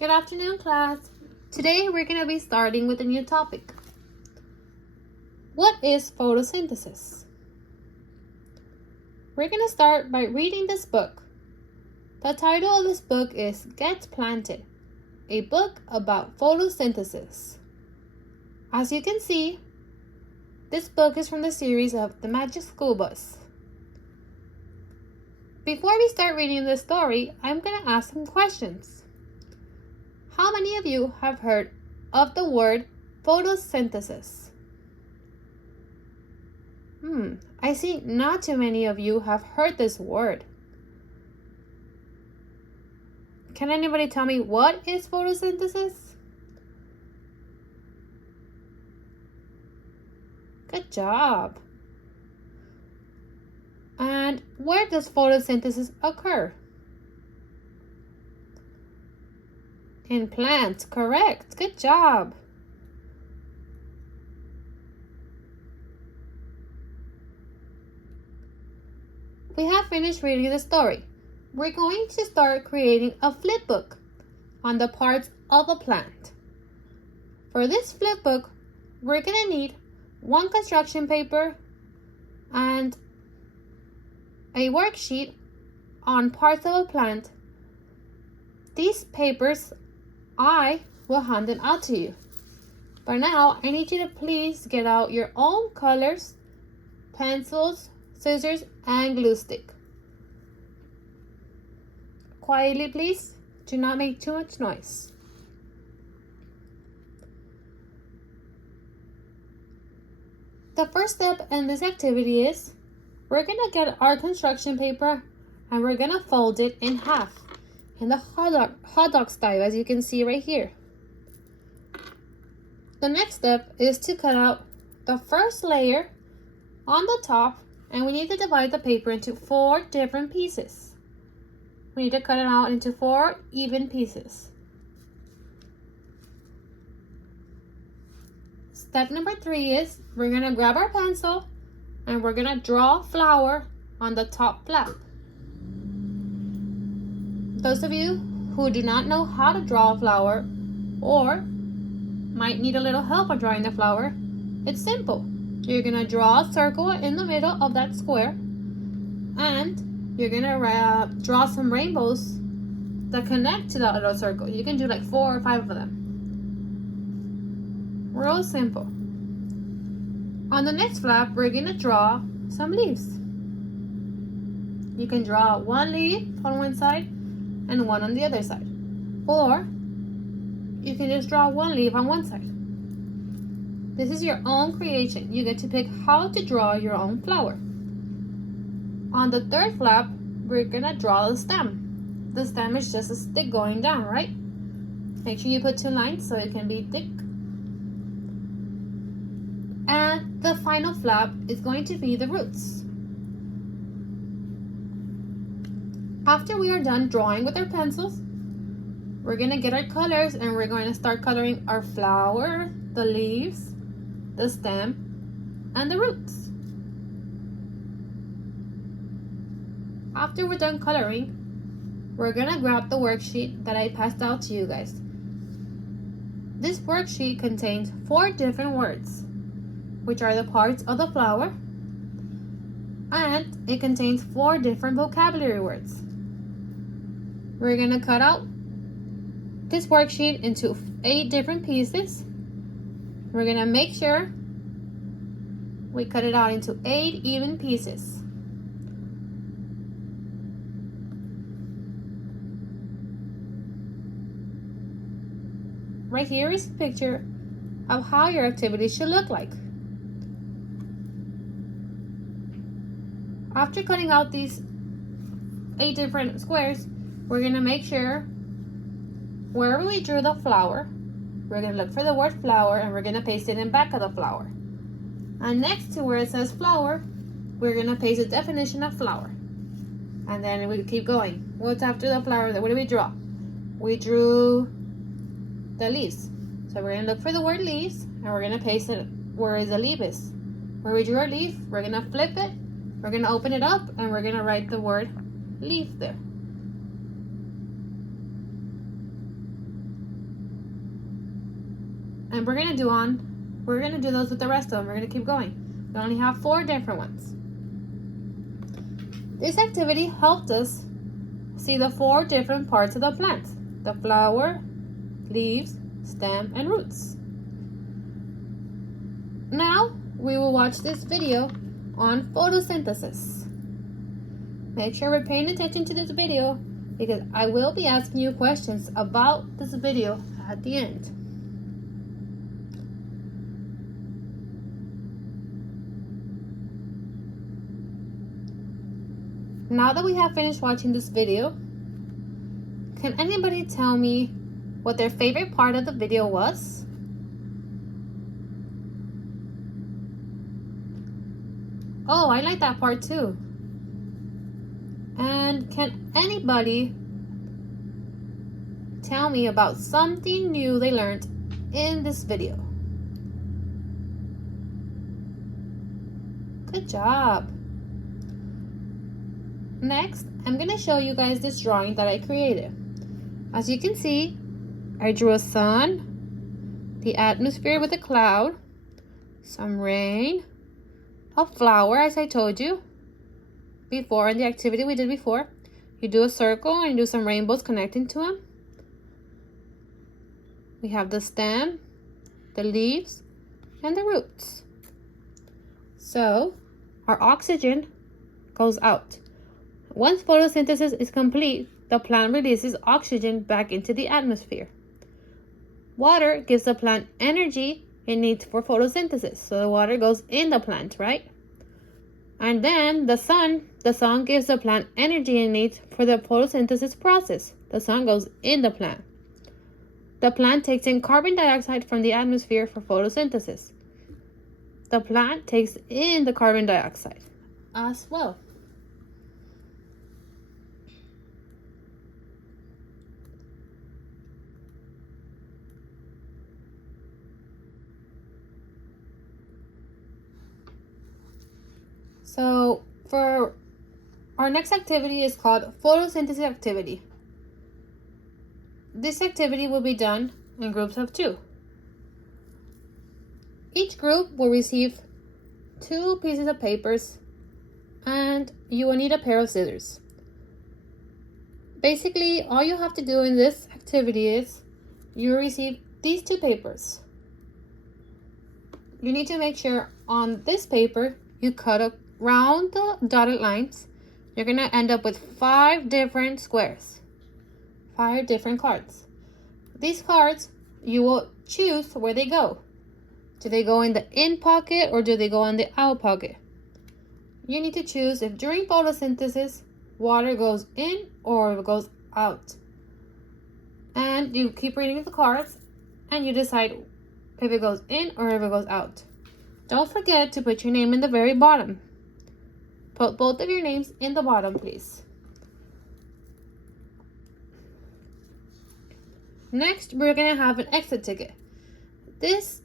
Good afternoon, class. Today we're going to be starting with a new topic. What is photosynthesis? We're going to start by reading this book. The title of this book is Get Planted, a book about photosynthesis. As you can see, this book is from the series of The Magic School Bus. Before we start reading the story, I'm going to ask some questions. How many of you have heard of the word photosynthesis? I see not too many of you have heard this word. Can anybody tell me what is photosynthesis? Good job. And where does photosynthesis occur? In plants, correct. Good job. We have finished reading the story. We're going to start creating a flip book on the parts of a plant. For this flip book, we're going to need one construction paper and a worksheet on parts of a plant. These papers, I will hand them out to you. For now, I need you to please get out your own colors, pencils, scissors, and glue stick. Quietly, please. Do not make too much noise. The first step in this activity is we're going to get our construction paper and we're going to fold it in half in the hot dog style, as you can see right here. The next step is to cut out the first layer on the top, and we need to divide the paper into 4 different pieces. We need to cut it out into 4 even pieces. Step number 3 is we're going to grab our pencil and we're going to draw flower on the top flap. Those of you who do not know how to draw a flower or might need a little help on drawing the flower, it's simple. You're going to draw a circle in the middle of that square and you're going to draw some rainbows that connect to that little circle. You can do like 4 or 5 of them. Real simple. On the next flap, we're going to draw some leaves. You can draw 1 leaf on one side and 1 on the other side. Or you can just draw 1 leaf on one side. This is your own creation. You get to pick how to draw your own flower. On the third flap, we're going to draw the stem. The stem is just a stick going down, right? Make sure you put 2 lines so it can be thick. And the final flap is going to be the roots. After we are done drawing with our pencils, we're going to get our colors and we're going to start coloring our flower, the leaves, the stem, and the roots. After we're done coloring, we're going to grab the worksheet that I passed out to you guys. This worksheet contains 4 different words, which are the parts of the flower, and it contains 4 different vocabulary words. We're going to cut out this worksheet into 8 different pieces. We're going to make sure we cut it out into 8 even pieces. Right here is a picture of how your activity should look like. After cutting out these 8 different squares, we're going to make sure wherever we drew the flower, we're going to look for the word flower and we're going to paste it in back of the flower. And next to where it says flower, we're going to paste the definition of flower. And then we keep going. What's after the flower? What did we draw? We drew the leaves. So we're going to look for the word leaves and we're going to paste it where the leaf is. Where we drew our leaf, we're going to flip it, we're going to open it up, and we're going to write the word leaf there. And we're gonna do those with the rest of them. We're gonna keep going. We only have 4 different ones. This activity helped us see the 4 different parts of the plant: the flower, leaves, stem, and roots. Now we will watch this video on photosynthesis. Make sure we're paying attention to this video because I will be asking you questions about this video at the end. Now that we have finished watching this video, can anybody tell me what their favorite part of the video was? Oh, I like that part too. And can anybody tell me about something new they learned in this video? Good job. Next, I'm going to show you guys this drawing that I created. As you can see, I drew a sun, the atmosphere with a cloud, some rain, a flower as I told you before in the activity we did before. You do a circle and do some rainbows connecting to them. We have the stem, the leaves, and the roots. So, our oxygen goes out. Once photosynthesis is complete, the plant releases oxygen back into the atmosphere. Water gives the plant energy it needs for photosynthesis. So the water goes in the plant, right? And then the sun gives the plant energy it needs for the photosynthesis process. The sun goes in the plant. The plant takes in carbon dioxide from the atmosphere for photosynthesis. The plant takes in the carbon dioxide as well. So for our next activity is called photosynthesis activity. This activity will be done in groups of 2. Each group will receive 2 pieces of papers and you will need a pair of scissors. Basically, all you have to do in this activity is you receive these 2 papers. You need to make sure on this paper you cut around the dotted lines. You're going to end up with 5 different squares, 5 different cards. These cards, you will choose where they go. Do they go in the in pocket or do they go in the out pocket? You need to choose if during photosynthesis water goes in or it goes out. And you keep reading the cards and you decide if it goes in or if it goes out. Don't forget to put your name in the very bottom. Put both of your names in the bottom, please. Next, we're going to have an exit ticket. This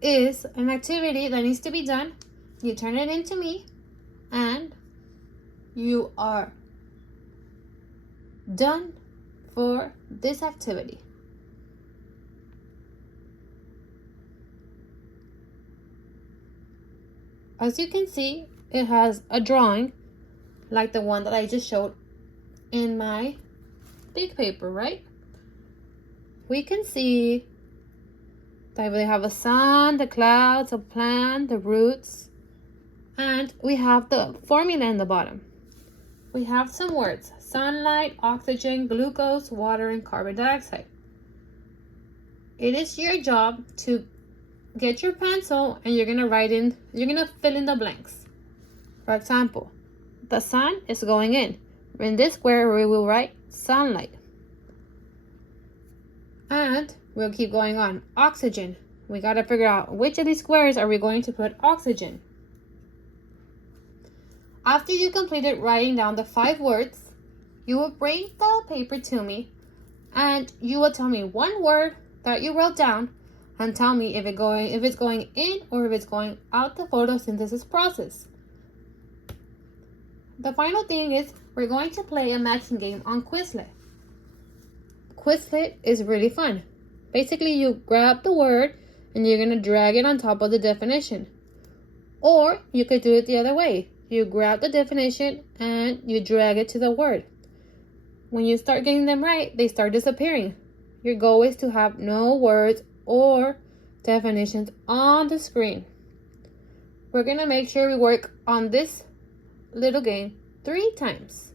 is an activity that needs to be done. You turn it in to me, and you are done for this activity. As you can see, it has a drawing like the one that I just showed in my big paper, right? We can see that we have a sun, the clouds, a plant, the roots, and we have the formula in the bottom. We have some words: sunlight, oxygen, glucose, water, and carbon dioxide. It is your job to get your pencil and you're gonna fill in the blanks. For example, the sun is going in. In this square, we will write sunlight. And we'll keep going on. Oxygen. We got to figure out which of these squares are we going to put oxygen. After you completed writing down the 5 words, you will bring the paper to me and you will tell me one word that you wrote down and tell me if it's going in or if it's going out the photosynthesis process. The final thing is we're going to play a matching game on Quizlet. Quizlet is really fun. Basically, you grab the word, and you're going to drag it on top of the definition. Or you could do it the other way. You grab the definition and you drag it to the word. When you start getting them right, they start disappearing. Your goal is to have no words or definitions on the screen. We're going to make sure we work on this little game 3 times.